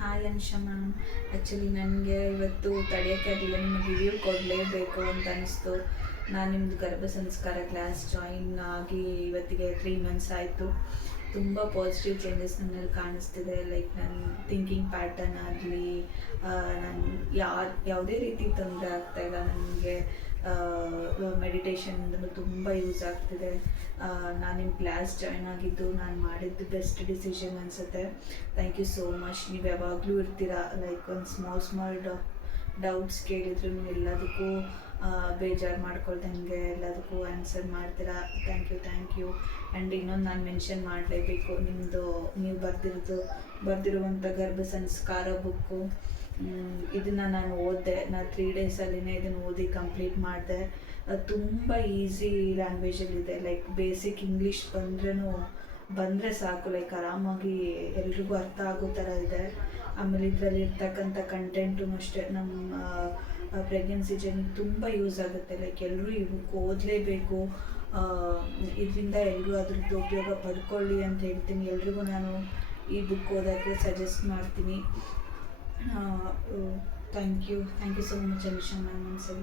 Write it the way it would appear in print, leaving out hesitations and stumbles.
Hi ಅನ್ಷಾ ma'am. Actually ನನಗೆ ಇವತ್ತು ತಡೆಯೋಕ್ಕಾಗಲಿಲ್ಲ, ನಿಮಗೆ ರಿವ್ಯೂ ಕೊಡಲೇಬೇಕು ಅಂತ ಅನಿಸ್ತು. ನಾನು ನಿಮ್ಮದು ಗರ್ಭ ಸಂಸ್ಕಾರ ಕ್ಲಾಸ್ ಜಾಯಿನ್ ಆಗಿ ಇವತ್ತಿಗೆ 3 ಮಂತ್ಸ್ ಆಯಿತು. ತುಂಬ ಪಾಸಿಟಿವ್ ಚೇಂಜಸ್ ನನ್ನಲ್ಲಿ ಕಾಣಿಸ್ತಿದೆ. ಲೈಕ್ ನನ್ನ ಥಿಂಕಿಂಗ್ ಪ್ಯಾಟರ್ನ್ ಆಗಲಿ, ನಾನು ಯಾವುದೇ ರೀತಿ ತೊಂದರೆ ಆಗ್ತಾಯಿಲ್ಲ ನನಗೆ. ಮೆಡಿಟೇಷನ್ನಿಂದಲೂ ತುಂಬ ಯೂಸ್ ಆಗ್ತಿದೆ. ನಾನು ನಿಮ್ಮ ಕ್ಲಾಸ್ ಜಾಯ್ನ್ ಆಗಿದ್ದು ನಾನು ಮಾಡಿದ್ದು ಬೆಸ್ಟ್ ಡಿಸಿಷನ್ ಅನಿಸುತ್ತೆ. Thank you so much. ನೀವು ಯಾವಾಗಲೂ ಇರ್ತೀರಾ, ಲೈಕ್ ಒಂದು ಸ್ಮಾಲ್ ಡೌಟ್ಸ್ ಕೇಳಿದ್ರು ಎಲ್ಲದಕ್ಕೂ ಬೇಜಾರು ಮಾಡ್ಕೊಳ್ದಂಗೆ ಎಲ್ಲದಕ್ಕೂ ಆನ್ಸರ್ ಮಾಡ್ತೀರಾ. Thank you. ಆ್ಯಂಡ್ ಇನ್ನೊಂದು ನಾನು ಮೆನ್ಷನ್ ಮಾಡಲೇಬೇಕು, ನಿಮ್ಮದು ನೀವು ಬರೆದಿರುವಂಥ ಗರ್ಭ ಸಂಸ್ಕಾರ ಬುಕ್ಕು, ಇದನ್ನು ನಾನು ಓದಿದೆ. ನಾನು 3 ಡೇಸಲ್ಲಿನೇ ಇದನ್ನು ಓದಿ ಕಂಪ್ಲೀಟ್ ಮಾಡಿದೆ. ತುಂಬ ಈಸಿ ಲ್ಯಾಂಗ್ವೇಜಲ್ಲಿದೆ. ಲೈಕ್ ಬೇಸಿಕ್ ಇಂಗ್ಲೀಷ್ ಬಂದರೆ ಸಾಕು, ಲೈಕ್ ಆರಾಮಾಗಿ ಎಲ್ರಿಗೂ ಅರ್ಥ ಆಗೋ ಥರ ಇದೆ. ಆಮೇಲೆ ಇದರಲ್ಲಿ ಇರ್ತಕ್ಕಂಥ ಕಂಟೆಂಟು ಅಷ್ಟೇ ನಮ್ಮ ಪ್ರೆಗ್ನೆನ್ಸಿ ಜರ್ನಿಗೆ ತುಂಬ ಯೂಸ್ ಆಗುತ್ತೆ. ಲೈಕ್ ಎಲ್ಲರೂ ಈ ಬುಕ್ ಓದಲೇಬೇಕು. ಇದರಿಂದ ಎಲ್ಲರೂ ಅದ್ರದ್ದು ಉಪಯೋಗ ಪಡ್ಕೊಳ್ಳಿ ಅಂತ ಹೇಳ್ತೀನಿ. ಎಲ್ರಿಗೂ ನಾನು ಈ ಬುಕ್ ಓದೋಕ್ಕೆ ಸಜೆಸ್ಟ್ ಮಾಡ್ತೀನಿ. Thank you so much Anisha ma'am. ಒಂದ್ಸಲ